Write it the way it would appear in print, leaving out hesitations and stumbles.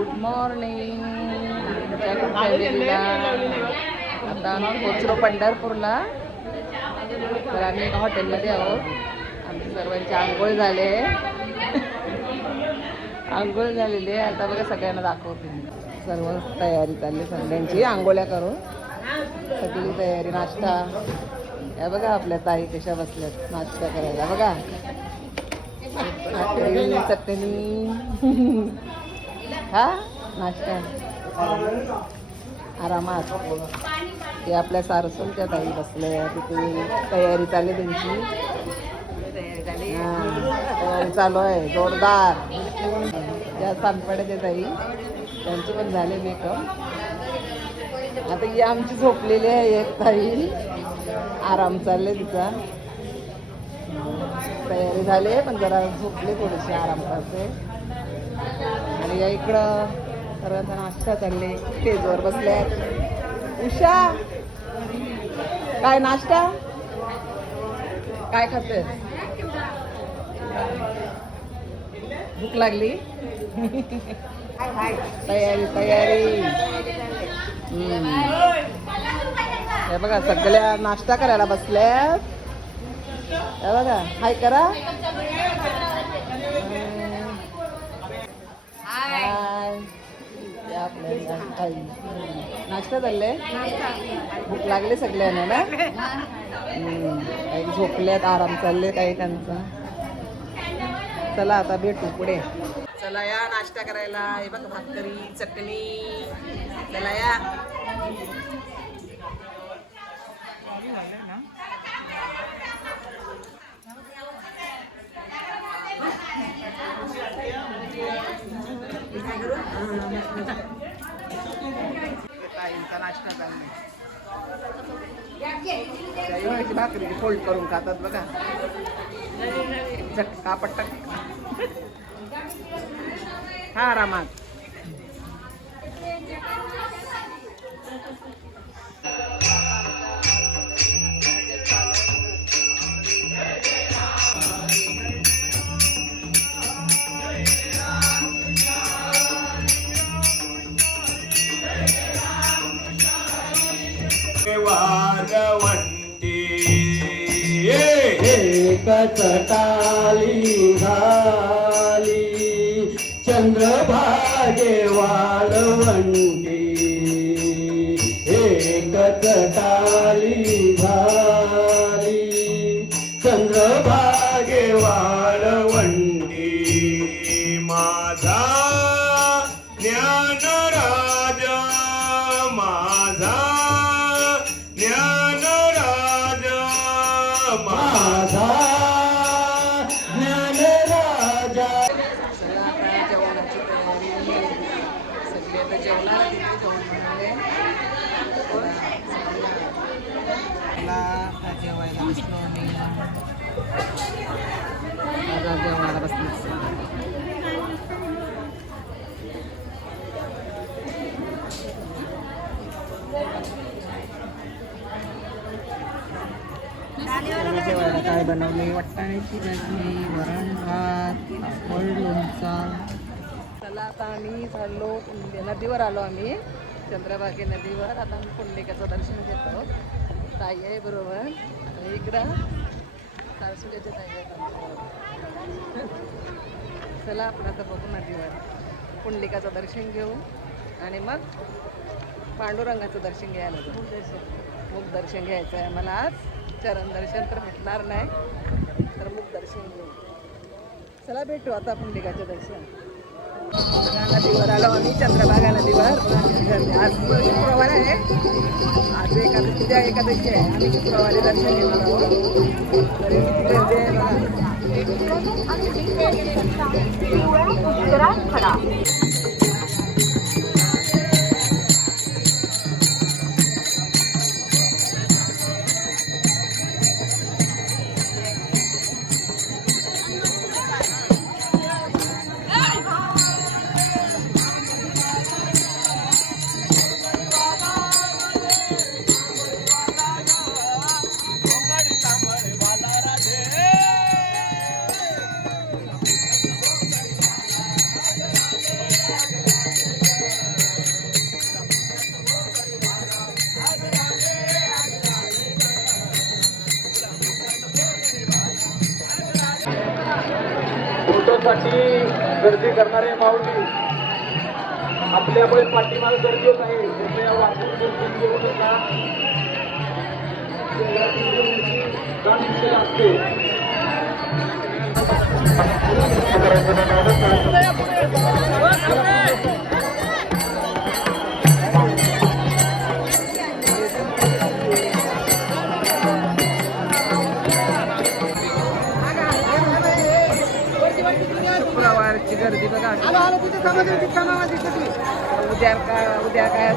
Good morning फॅमिलीला. आता आम्ही पोचलो पंढरपूरला. तर आम्ही एका हॉटेलमध्ये आहोत. आमचे सर्वांचे आंघोळ झाले. आंघोळ झालेली आहे. आता बघा सगळ्यांना दाखवते. सर्व तयारी चालली सगळ्यांची आंघोळ्या करून. सगळी तयारी. नाश्ता या बघा आपल्या ताई कशा बसल्यात नाश्ता करायला. बघा चटणी हा नाश्ता आरामात. ते आपल्या सारसून त्या ताई बसल्या तिथे. तयारी चालली त्यांची. तयारी चालू आहे जोरदार. त्या सानपाड्याच्या ताई त्यांचे पण झाले मेकअप. आता ही आमची झोपलेली आहे एक ताई. आराम चालले तिचा. तयारी झाली पण जरा झोपले थोडीशी आराम करते. आणि या इकडं सर्वांचा नाश्ता चालले. स्टेजवर बसल्यात. उषा काय नाश्ता काय खाते? भूक लागली. तयारी तयारी. हे बघा सगळ्या नाश्ता करायला बसल्यात. हे बघा हाय करा. हाय आपल्या नाश्ता चालले. भूक लागली सगळ्यांना ना. काही झोपल्यात आराम चालले काही त्यांचा. चला आता भेटू पुढे. चला या नाश्ता करायला. हे बघा भाकरी चटणी. चला या. ताईंचा नाश्ता चाललाय. भाकरी फोल्ड करून खातात बघा. झटका पटक. हा आरामात. वारवंटी एकच टाली झाली चंद्रभागे वाळवंटी. एकच टाली झाली चंद्रभागे वाळवंटी. माझा ज्ञानराज माझा ज्ञानराज माझा ज्ञानराजा. जेवणाची तयारी सगळे आता जेवणार. तिथे जेवण बनवले. जेवायला बसलो आम्ही. जेवायला बसलो. जेवायला काय बनवले? वाटाण्याची भाजी, वरण भात, पापड, लोणचा. चला आता आम्ही चाललो नदीवर आलो आम्ही. चंद्रभागे नदीवर. आता आम्ही पुंडलिकाचं दर्शन घेतो. ताई आहे बरोबर. आणि इकडं सारसुल्याच्या ताई आहेत. चला आपण आता बघू नदीवर. पुंडलिकाचं दर्शन घेऊ आणि मग पांडुरंगाचं दर्शन घ्यायला जाऊ. मुख दर्शन घ्यायचं आहे आम्हाला आज. चरण दर्शन तर भेटणार नाही तर मुख दर्शन घेऊ. चला भेटू आता पुंडलिकाचं दर्शन. नदीवर आलो आम्ही. चंद्रभागा नदीवर. आज शुक्रवार आहे. आज एकादशी उद्या एकादशी आहे. आम्ही शुक्रवारी दर्शन घेणार आहोत. तरी गर्दी आहे बघा. दर्शनासाठी गर्दी करणारे माऊली आपल्यामुळे पाठीमागे गर्दी होत आहे. कृपया वाचून घेऊ नका. असते शुक्रवारची गर्दी बघा. उद्या काय